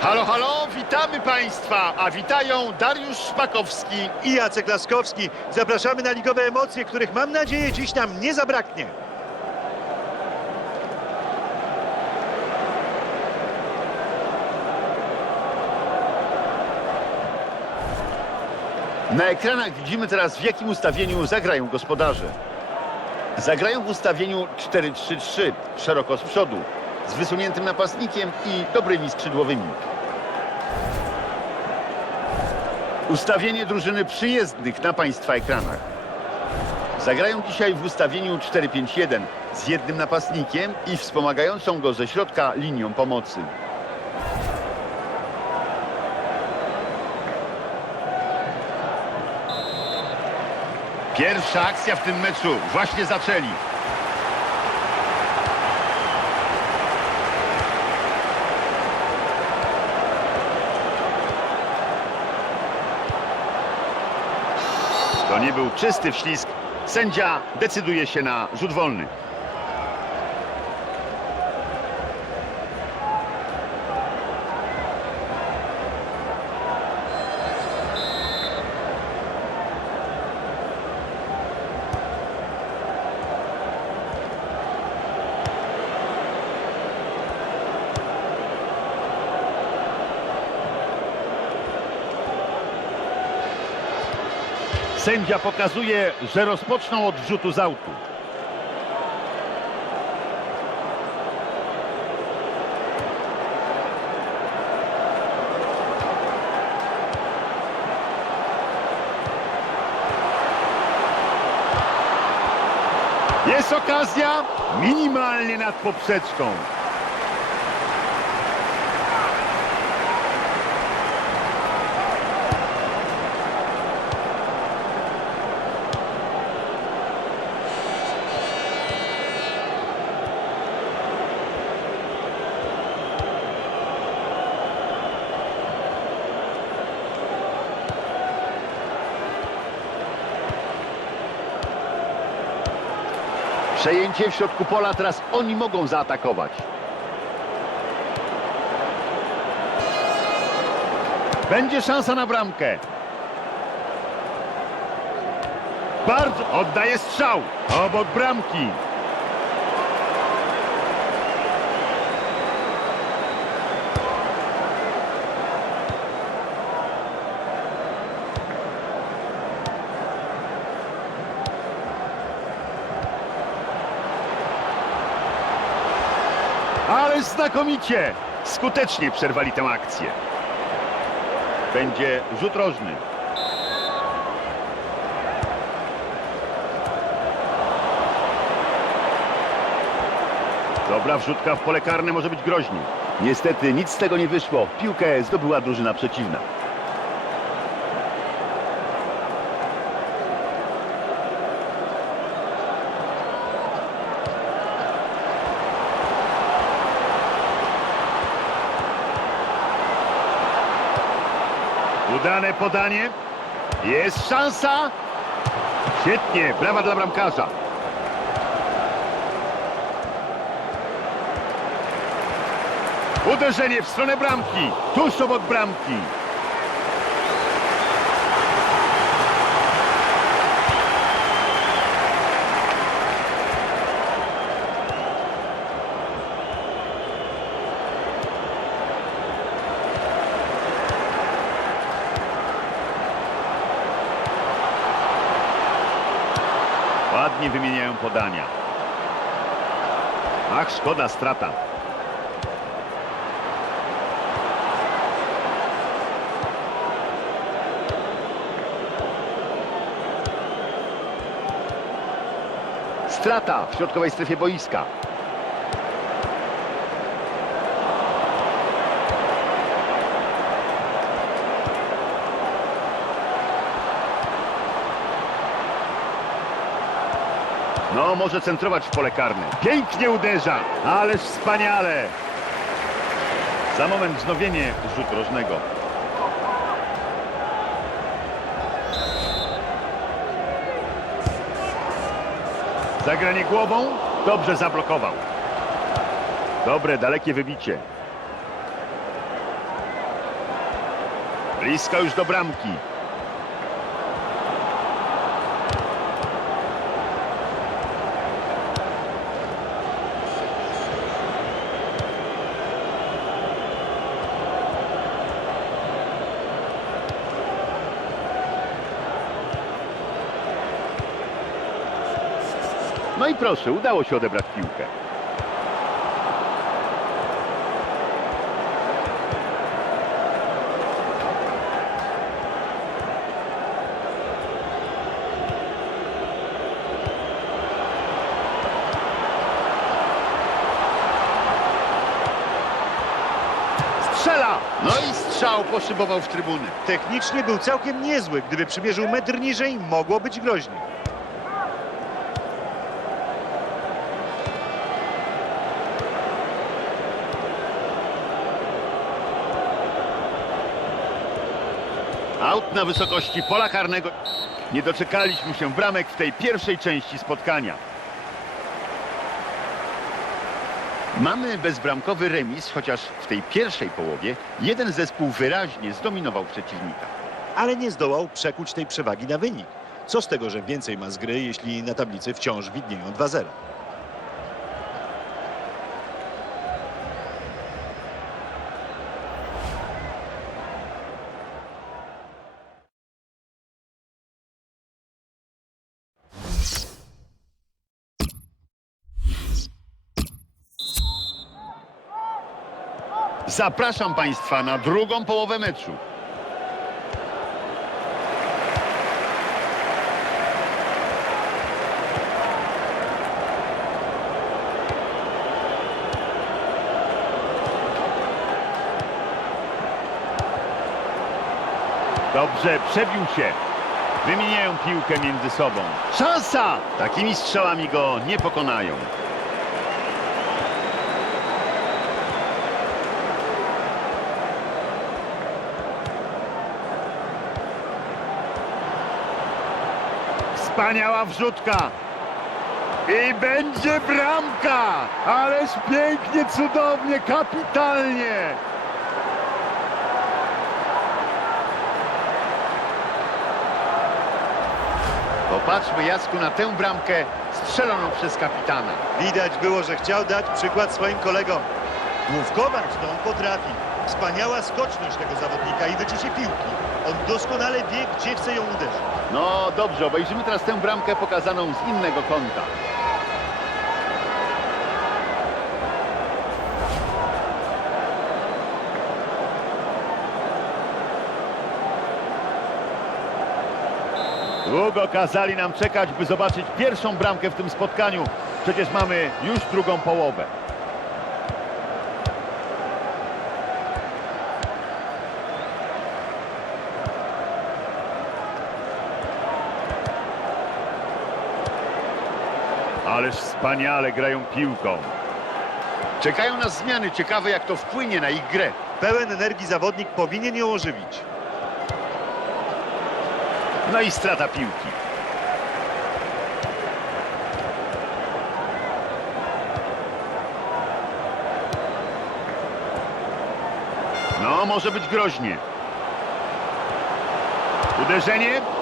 Halo, halo, witamy Państwa, a witają Dariusz Szpakowski. i Jacek Laskowski. Zapraszamy na ligowe emocje, których mam nadzieję dziś nam nie zabraknie. Na ekranach widzimy teraz w jakim ustawieniu zagrają gospodarze. Zagrają w ustawieniu 4-3-3, szeroko z przodu, z wysuniętym napastnikiem i dobrymi skrzydłowymi. Ustawienie drużyny przyjezdnych na Państwa ekranach. Zagrają dzisiaj w ustawieniu 4-5-1 z jednym napastnikiem i wspomagającą go ze środka linią pomocy. Pierwsza akcja w tym meczu. Właśnie zaczęli. Nie był czysty wślizg. Sędzia decyduje się na rzut wolny. Sędzia pokazuje, że rozpoczną od rzutu z autu. Jest okazja minimalnie nad poprzeczką. Przejęcie w środku pola, teraz oni mogą zaatakować. Będzie szansa na bramkę. Bardzo oddaje strzał obok bramki. Ale znakomicie! Skutecznie przerwali tę akcję. Będzie rzut rożny. Dobra wrzutka w pole karne może być groźnie. Niestety nic z tego nie wyszło. Piłkę zdobyła drużyna przeciwna. Udane podanie. Jest szansa. Świetnie, brawa dla bramkarza. Uderzenie w stronę bramki. Tuż obok bramki. Ładnie wymieniają podania. Ach, szkoda, strata. Strata w środkowej strefie boiska. Może centrować w pole karne. Pięknie uderza, ależ wspaniale. Za moment wznowienie rzutu rożnego. Zagranie głową. Dobrze zablokował. Dobre, dalekie wybicie. Blisko już do bramki. No i proszę, udało się odebrać piłkę. Strzela! No i strzał poszybował w trybuny. Technicznie był całkiem niezły. Gdyby przymierzył metr niżej, mogło być groźnie. Aut na wysokości pola karnego. Nie doczekaliśmy się bramek w tej pierwszej części spotkania. Mamy bezbramkowy remis, chociaż w tej pierwszej połowie jeden zespół wyraźnie zdominował przeciwnika. Ale nie zdołał przekuć tej przewagi na wynik. Co z tego, że więcej ma z gry, jeśli na tablicy wciąż widnieją 2-0? Zapraszam Państwa na drugą połowę meczu. Dobrze, przebił się. Wymieniają piłkę między sobą. Szansa! Takimi strzałami go nie pokonają. Wspaniała wrzutka. I będzie bramka! Ależ pięknie, cudownie, kapitalnie! Popatrzmy, Jacku, na tę bramkę strzeloną przez kapitana. Widać było, że chciał dać przykład swoim kolegom. Główkować to on potrafi. Wspaniała skoczność tego zawodnika i wycicie piłki. On doskonale wie, gdzie chce ją uderzyć. No dobrze, obejrzymy teraz tę bramkę pokazaną z innego kąta. Długo kazali nam czekać, by zobaczyć pierwszą bramkę w tym spotkaniu. Przecież mamy już drugą połowę. Ależ wspaniale grają piłką. Czekają nas zmiany. Ciekawe, jak to wpłynie na ich grę. Pełen energii zawodnik powinien ją ożywić. No i strata piłki. No, może być groźnie. Uderzenie.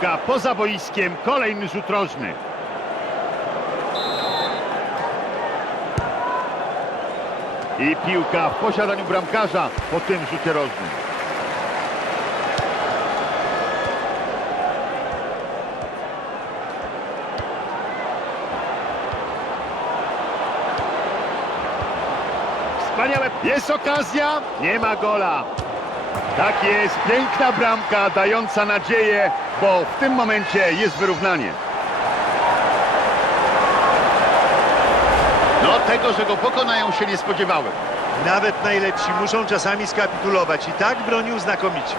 Piłka poza boiskiem, kolejny rzut rożny. I piłka w posiadaniu bramkarza po tym rzucie rożnym. Wspaniałe. Jest okazja. Nie ma gola. Tak jest, piękna bramka dająca nadzieję, bo w tym momencie jest wyrównanie. No tego, że go pokonają się nie spodziewałem. Nawet najlepsi muszą czasami skapitulować i tak bronił znakomicie.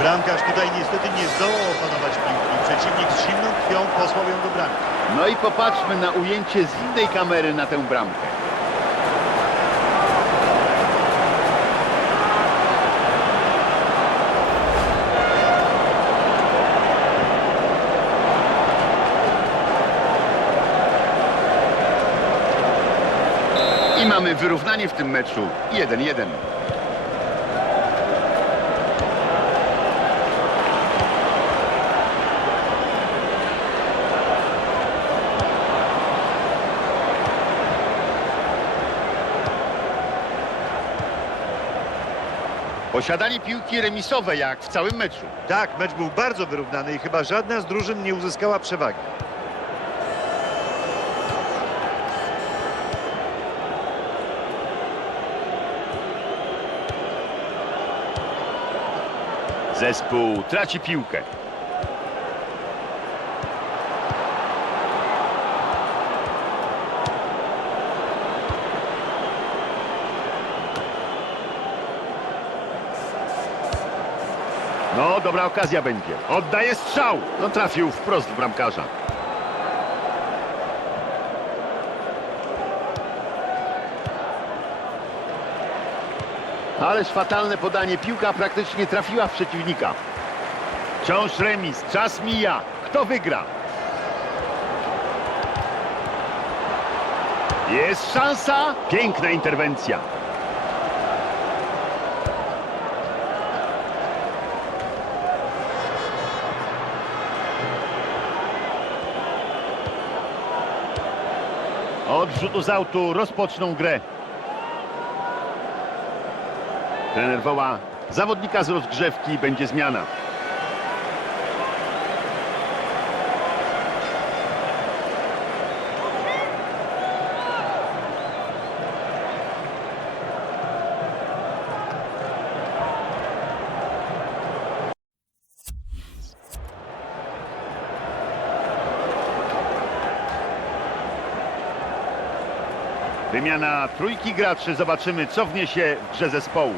Bramkarz tutaj niestety nie zdołał opanować piłki. Przeciwnik z zimną krwią posłał ją do bramki. No i popatrzmy na ujęcie z innej kamery na tę bramkę. Wyrównanie w tym meczu 1-1. Posiadanie piłki remisowe jak w całym meczu. Tak, mecz był bardzo wyrównany i chyba żadna z drużyn nie uzyskała przewagi. Zespół traci piłkę. No, dobra okazja będzie. Oddaje strzał. No trafił wprost w bramkarza. Ależ fatalne podanie. Piłka praktycznie trafiła w przeciwnika. Wciąż remis. Czas mija. Kto wygra? Jest szansa. Piękna interwencja. Od rzutu z autu rozpoczną grę. Trener woła zawodnika z rozgrzewki, będzie zmiana. Wymiana trójki graczy, zobaczymy co wniesie w grze zespołu.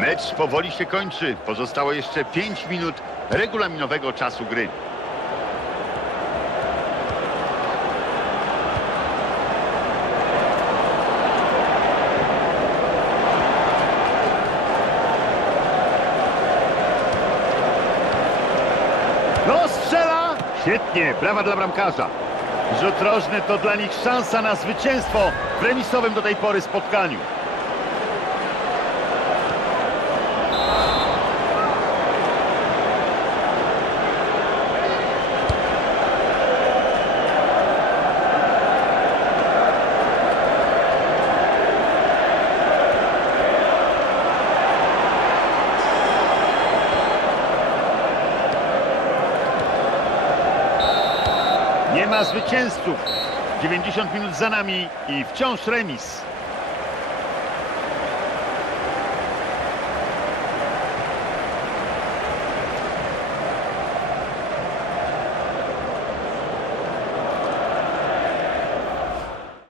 Mecz powoli się kończy. Pozostało jeszcze 5 minut regulaminowego czasu gry. No strzela! Świetnie, brawa dla bramkarza. Rzut rożny to dla nich szansa na zwycięstwo w remisowym do tej pory spotkaniu. Nie ma zwycięzców. 90 minut za nami i wciąż remis.